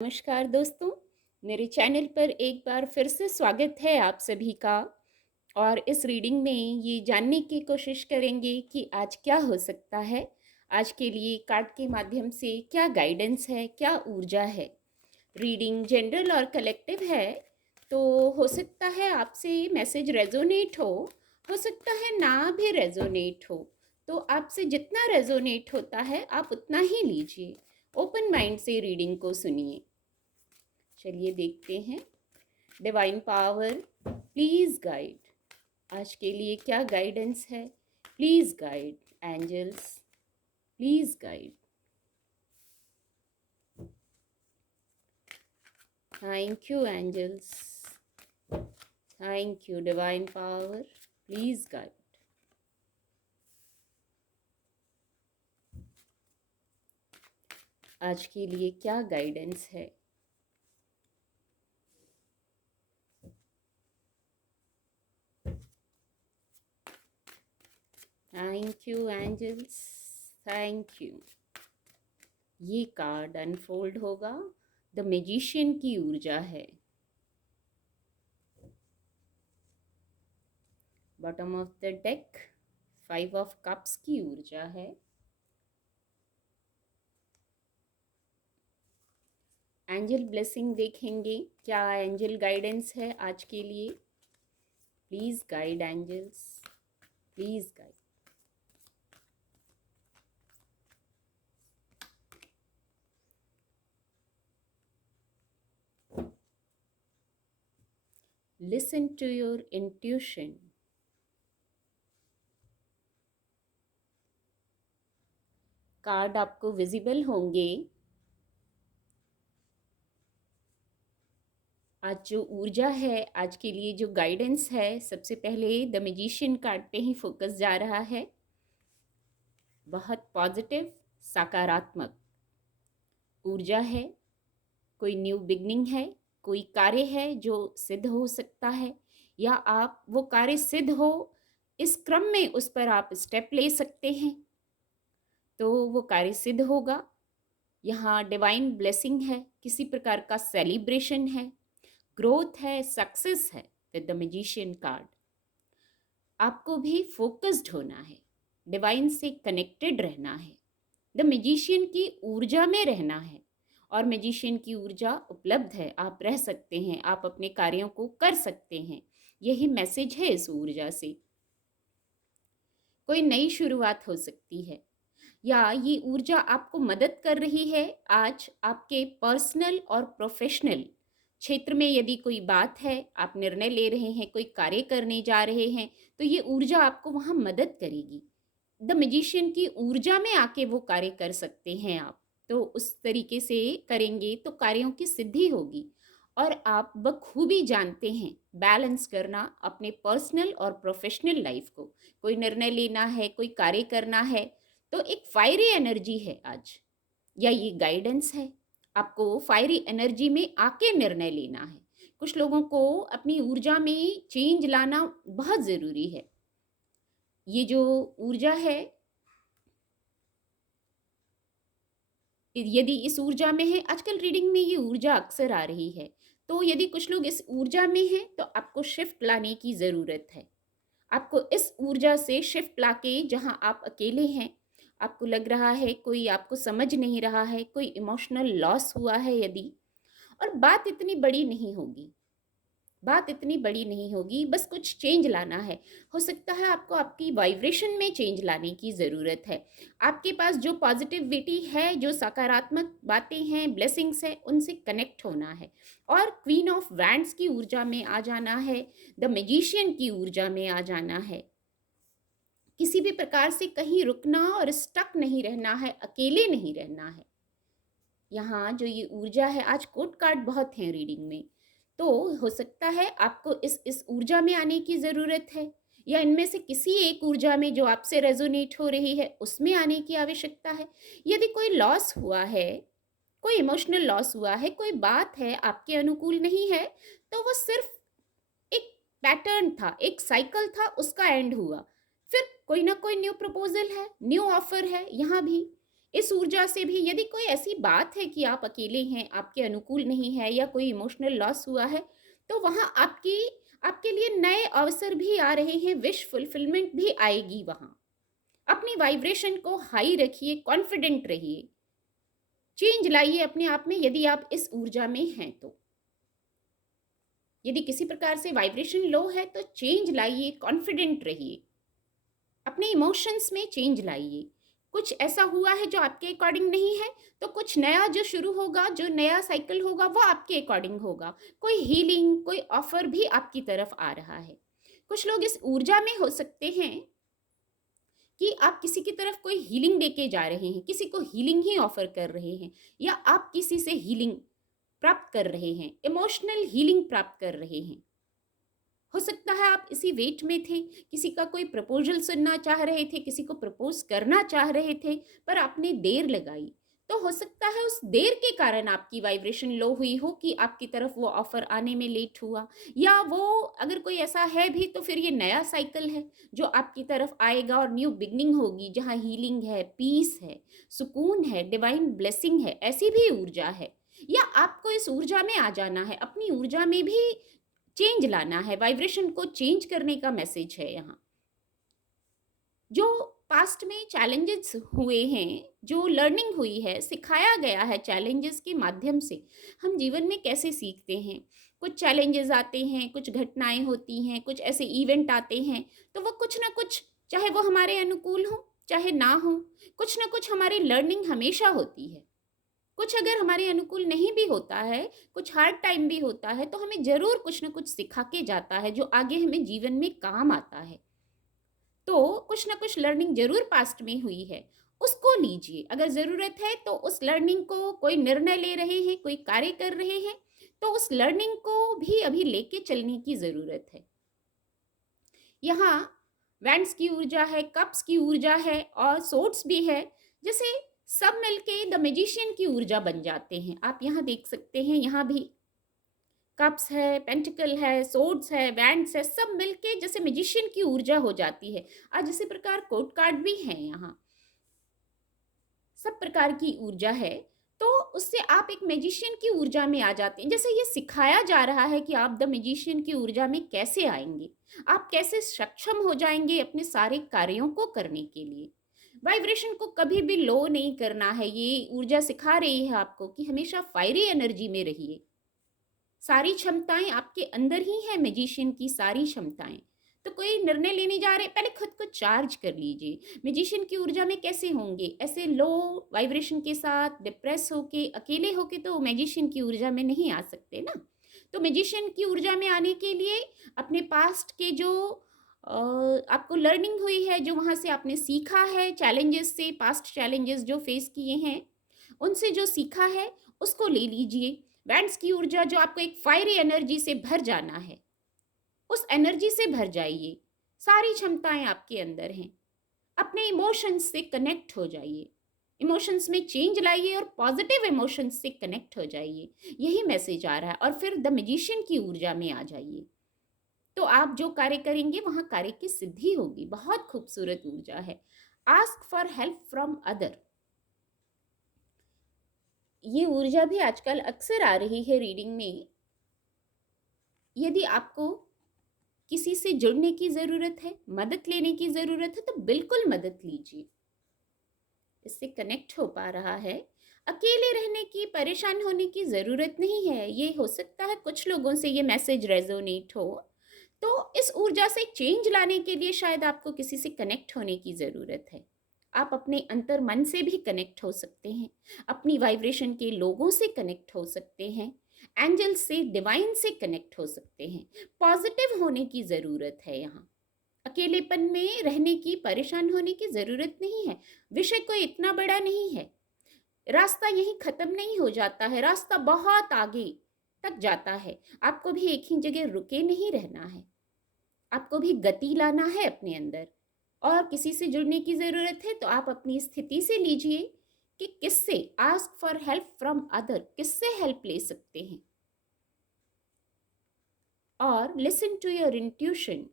नमस्कार दोस्तों, मेरे चैनल पर एक बार फिर से स्वागत है आप सभी का। और इस रीडिंग में ये जानने की कोशिश करेंगे कि आज क्या हो सकता है। आज के लिए कार्ड के माध्यम से क्या गाइडेंस है, क्या ऊर्जा है। रीडिंग जनरल और कलेक्टिव है, तो हो सकता है आपसे मैसेज रेजोनेट हो सकता है ना भी रेजोनेट हो। तो आपसे जितना रेजोनेट होता है आप उतना ही लीजिए। ओपन माइंड से रीडिंग को सुनिए। चलिए देखते हैं। Divine power please guide. आज के लिए क्या गाइडेंस है। Please guide angels, please guide. Thank you angels, thank you divine power, please guide. आज के लिए क्या गाइडेंस है। Thank you angels, thank you. ये कार्ड अनफोल्ड होगा। द मैजिशियन की ऊर्जा है। Bottom of the deck 5 of cups की ऊर्जा है। एंजल ब्लेसिंग देखेंगे, क्या एंजल गाइडेंस है आज के लिए। Please guide angels, please guide. Listen to your intuition. Card आपको विजिबल होंगे। आज जो ऊर्जा है, आज के लिए जो गाइडेंस है, सबसे पहले द मैजिशियन कार्ड पे ही फोकस जा रहा है। बहुत पॉजिटिव, सकारात्मक ऊर्जा है। कोई न्यू बिगनिंग है, कोई कार्य है जो सिद्ध हो सकता है, या आप वो कार्य सिद्ध हो इस क्रम में उस पर आप स्टेप ले सकते हैं, तो वो कार्य सिद्ध होगा। यहाँ डिवाइन ब्लेसिंग है, किसी प्रकार का सेलिब्रेशन है, ग्रोथ है, सक्सेस है विद द मैजिशियन कार्ड। आपको भी फोकस्ड होना है, डिवाइन से कनेक्टेड रहना है, द मैजिशियन की ऊर्जा में रहना है। और मैजिशियन की ऊर्जा उपलब्ध है, आप रह सकते हैं, आप अपने कार्यों को कर सकते हैं। यही मैसेज है इस ऊर्जा से। कोई नई शुरुआत हो सकती है, या ये ऊर्जा आपको मदद कर रही है आज आपके पर्सनल और प्रोफेशनल क्षेत्र में। यदि कोई बात है, आप निर्णय ले रहे हैं, कोई कार्य करने जा रहे हैं, तो ये ऊर्जा आपको वहाँ मदद करेगी। द मैजिशियन की ऊर्जा में आके वो कार्य कर सकते हैं आप। तो उस तरीके से करेंगे तो कार्यों की सिद्धि होगी। और आप बखूबी जानते हैं बैलेंस करना अपने पर्सनल और प्रोफेशनल लाइफ को। कोई निर्णय लेना है, कोई कार्य करना है, तो एक फायरी एनर्जी है आज, या ये गाइडेंस है। आपको फायरी एनर्जी में आके निर्णय लेना है। कुछ लोगों को अपनी ऊर्जा में चेंज लाना बहुत ज़रूरी है। ये जो ऊर्जा है, यदि इस ऊर्जा में है, आजकल रीडिंग में ये ऊर्जा अक्सर आ रही है, तो यदि कुछ लोग इस ऊर्जा में हैं तो आपको शिफ्ट लाने की ज़रूरत है। आपको इस ऊर्जा से शिफ्ट लाके, जहाँ आप अकेले हैं, आपको लग रहा है कोई आपको समझ नहीं रहा है, कोई इमोशनल लॉस हुआ है यदि, और बात इतनी बड़ी नहीं होगी, बात इतनी बड़ी नहीं होगी, बस कुछ चेंज लाना है। हो सकता है आपको आपकी वाइब्रेशन में चेंज लाने की ज़रूरत है। आपके पास जो पॉजिटिविटी है, जो सकारात्मक बातें हैं, ब्लेसिंग्स हैं, उनसे कनेक्ट होना है। और क्वीन ऑफ वैंड्स की ऊर्जा में आ जाना है, द मैजिशियन की ऊर्जा में आ जाना है। किसी भी प्रकार से कहीं रुकना और स्टक नहीं रहना है, अकेले नहीं रहना है। यहाँ जो ये ऊर्जा है, आज कोट कार्ड बहुत हैं रीडिंग में, तो हो सकता है आपको इस ऊर्जा में आने की ज़रूरत है, या इनमें से किसी एक ऊर्जा में जो आपसे रेजोनेट हो रही है उसमें आने की आवश्यकता है। यदि कोई लॉस हुआ है, कोई इमोशनल लॉस हुआ है, कोई बात है आपके अनुकूल नहीं है, तो वो सिर्फ एक पैटर्न था, एक साइकिल था, उसका एंड हुआ। फिर कोई ना कोई न्यू प्रपोजल है, न्यू ऑफर है यहाँ भी। इस ऊर्जा से भी यदि कोई ऐसी बात है कि आप अकेले हैं, आपके अनुकूल नहीं है या कोई इमोशनल लॉस हुआ है, तो वहाँ आपके लिए नए अवसर भी आ रहे हैं, विश फुलफिलमेंट भी आएगी वहाँ। अपनी वाइब्रेशन को हाई रखिए, कॉन्फिडेंट रहिए, चेंज लाइए अपने आप में यदि आप इस ऊर्जा में हैं तो। यदि किसी प्रकार से वाइब्रेशन लो है तो चेंज लाइए, कॉन्फिडेंट रहिए, अपने इमोशंस में चेंज लाइए। कुछ ऐसा हुआ है जो आपके अकॉर्डिंग नहीं है, तो कुछ नया जो शुरू होगा, जो नया साइकिल होगा वो आपके अकॉर्डिंग होगा। कोई हीलिंग, कोई ऑफर भी आपकी तरफ आ रहा है। कुछ लोग इस ऊर्जा में हो सकते हैं कि आप किसी की तरफ कोई हीलिंग देके जा रहे हैं, किसी को हीलिंग ही ऑफर कर रहे हैं, या आप किसी से हीलिंग प्राप्त कर रहे हैं, इमोशनल हीलिंग प्राप्त कर रहे हैं। हो सकता है आप इसी वेट में थे, किसी का कोई प्रपोजल सुनना चाह रहे थे, किसी को प्रपोज करना चाह रहे थे, पर आपने देर लगाई। तो हो सकता है उस देर के कारण आपकी वाइब्रेशन लो हुई हो कि आपकी तरफ वो ऑफर आने में लेट हुआ, या वो अगर कोई ऐसा है भी तो फिर ये नया साइकिल है जो आपकी तरफ आएगा और न्यू बिगनिंग होगी, जहाँ हीलिंग है, पीस है, सुकून है, डिवाइन ब्लेसिंग है, ऐसी भी ऊर्जा है। या आपको इस ऊर्जा में आ जाना है, अपनी ऊर्जा में भी चेंज लाना है, वाइब्रेशन को चेंज करने का मैसेज है यहाँ। जो पास्ट में चैलेंजेस हुए हैं, जो लर्निंग हुई है, सिखाया गया है चैलेंजेस के माध्यम से, हम जीवन में कैसे सीखते हैं। कुछ चैलेंजेस आते हैं, कुछ घटनाएं होती हैं, कुछ ऐसे इवेंट आते हैं, तो वो कुछ ना कुछ, चाहे वो हमारे अनुकूल हो चाहे ना हो, कुछ ना कुछ हमारी लर्निंग हमेशा होती है। कुछ अगर हमारे अनुकूल नहीं भी होता है, कुछ हार्ड टाइम भी होता है, तो हमें ज़रूर कुछ न कुछ सिखा के जाता है, जो आगे हमें जीवन में काम आता है। तो कुछ न कुछ लर्निंग ज़रूर पास्ट में हुई है, उसको लीजिए। अगर ज़रूरत है तो उस लर्निंग को, कोई निर्णय ले रहे हैं, कोई कार्य कर रहे हैं, तो उस लर्निंग को भी अभी लेके चलने की ज़रूरत है। यहाँ वैंड्स की ऊर्जा है, कप्स की ऊर्जा है और सोर्ड्स भी है। जैसे सब मिलके द मैजिशियन की ऊर्जा बन जाते हैं। आप यहाँ देख सकते हैं, यहाँ भी कप्स है, पेंटिकल है, सोर्ड्स है, वैंड्स है, सब मिलके जैसे मैजिशियन की ऊर्जा हो जाती है। आज इसी प्रकार कोर्ट कार्ड भी हैं यहाँ, सब प्रकार की ऊर्जा है। तो उससे आप एक मैजिशियन की ऊर्जा में आ जाते हैं। जैसे ये सिखाया जा रहा है कि आप द मैजिशियन की ऊर्जा में कैसे आएंगे, आप कैसे सक्षम हो जाएंगे अपने सारे कार्यों को करने के लिए। वाइब्रेशन को कभी भी लो नहीं करना है। ये ऊर्जा सिखा रही है आपको कि हमेशा फायरी एनर्जी में रहिए। सारी क्षमताएं आपके अंदर ही है, मैजिशियन की सारी क्षमताएं। तो कोई निर्णय लेने जा रहे, पहले खुद को चार्ज कर लीजिए। मैजिशियन की ऊर्जा में कैसे होंगे, ऐसे लो वाइब्रेशन के साथ, डिप्रेस होके, अकेले होके तो मैजिशियन की ऊर्जा में नहीं आ सकते ना। तो मैजिशियन की ऊर्जा में आने के लिए अपने पास्ट के जो आपको लर्निंग हुई है, जो वहाँ से आपने सीखा है, चैलेंजेस से, पास्ट चैलेंजेस जो फेस किए हैं, उनसे जो सीखा है उसको ले लीजिए। बैंड्स की ऊर्जा जो आपको एक फायरी एनर्जी से भर जाना है, उस एनर्जी से भर जाइए। सारी क्षमताएं आपके अंदर हैं। अपने इमोशंस से कनेक्ट हो जाइए, इमोशंस में चेंज लाइए और पॉजिटिव इमोशंस से कनेक्ट हो जाइए। यही मैसेज आ रहा है। और फिर द मैजिशियन की ऊर्जा में आ जाइए, तो आप जो कार्य करेंगे वहां कार्य की सिद्धि होगी। बहुत खूबसूरत ऊर्जा है। Ask for help from other, ये ऊर्जा भी आजकल अक्सर आ रही है रीडिंग में। यदि आपको किसी से जुड़ने की ज़रूरत है, मदद लेने की ज़रूरत है, तो बिल्कुल मदद लीजिए। इससे कनेक्ट हो पा रहा है। अकेले रहने की, परेशान होने की ज़रूरत नहीं है। ये हो सकता है कुछ लोगों से ये मैसेज रेजोनेट हो, तो इस ऊर्जा से चेंज लाने के लिए शायद आपको किसी से कनेक्ट होने की ज़रूरत है। आप अपने अंतर मन से भी कनेक्ट हो सकते हैं, अपनी वाइब्रेशन के लोगों से कनेक्ट हो सकते हैं, एंजल से, डिवाइन से कनेक्ट हो सकते हैं। पॉजिटिव होने की ज़रूरत है यहाँ। अकेलेपन में रहने की, परेशान होने की ज़रूरत नहीं है। विषय कोई इतना बड़ा नहीं है। रास्ता यहीं ख़त्म नहीं हो जाता है, रास्ता बहुत आगे तक जाता है। आपको भी एक ही जगह रुके नहीं रहना है, आपको भी गति लाना है अपने अंदर। और किसी से जुड़ने की ज़रूरत है तो आप अपनी स्थिति से लीजिए कि किससे, ask for help from other, किससे हेल्प ले सकते हैं। और listen to your intuition,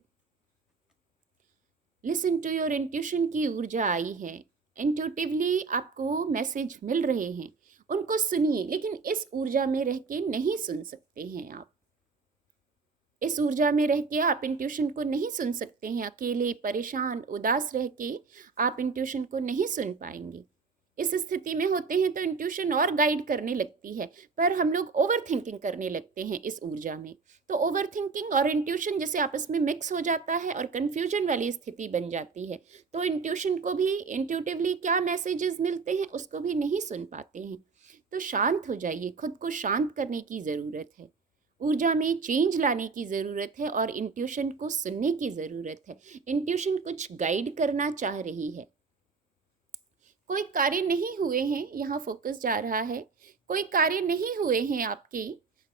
listen to your intuition की ऊर्जा आई है। इंट्यूटिवली आपको मैसेज मिल रहे हैं, उनको सुनिए, लेकिन इस ऊर्जा में रह के नहीं सुन सकते हैं आप। इस ऊर्जा में रह के आप इंट्यूशन को नहीं सुन सकते हैं। अकेले, परेशान, उदास रह के आप इंट्यूशन को नहीं सुन पाएँगे। इस स्थिति में होते हैं तो इंट्यूशन और गाइड करने लगती है, पर हम लोग ओवरथिंकिंग करने लगते हैं इस ऊर्जा में। तो ओवरथिंकिंग और इंट्यूशन जैसे आपस में मिक्स हो जाता है और कन्फ्यूजन वाली स्थिति बन जाती है। तो इंट्यूशन को भी इंट्यूटिवली क्या मैसेजेस मिलते हैं, उसको भी नहीं सुन पाते हैं। तो शांत हो जाइए, खुद को शांत करने की ज़रूरत है। ऊर्जा में चेंज लाने की ज़रूरत है और इंट्यूशन को सुनने की ज़रूरत है। इंट्यूशन कुछ गाइड करना चाह रही है। कोई कार्य नहीं हुए हैं, यहाँ फोकस जा रहा है, कोई कार्य नहीं हुए हैं आपके,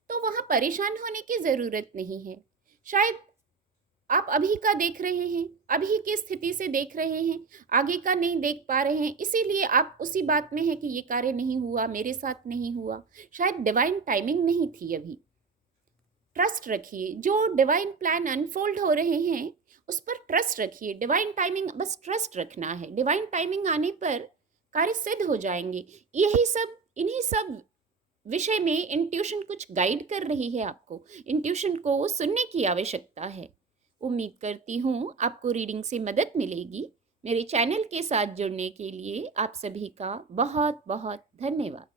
तो वहाँ परेशान होने की ज़रूरत नहीं है। शायद आप अभी का देख रहे हैं, अभी की स्थिति से देख रहे हैं, आगे का नहीं देख पा रहे हैं, इसीलिए आप उसी बात में हैं कि ये कार्य नहीं हुआ, मेरे साथ नहीं हुआ। शायद डिवाइन टाइमिंग नहीं थी अभी। ट्रस्ट रखिए, जो डिवाइन प्लान अनफोल्ड हो रहे हैं, उस पर ट्रस्ट रखिए। डिवाइन टाइमिंग, बस ट्रस्ट रखना है। डिवाइन टाइमिंग आने पर कार्य सिद्ध हो जाएँगे। यही सब, इन्हीं सब विषय में इंट्यूशन कुछ गाइड कर रही है आपको। इंट्यूशन को सुनने की आवश्यकता है। उम्मीद करती हूँ आपको रीडिंग से मदद मिलेगी। मेरे चैनल के साथ जुड़ने के लिए आप सभी का बहुत-बहुत धन्यवाद।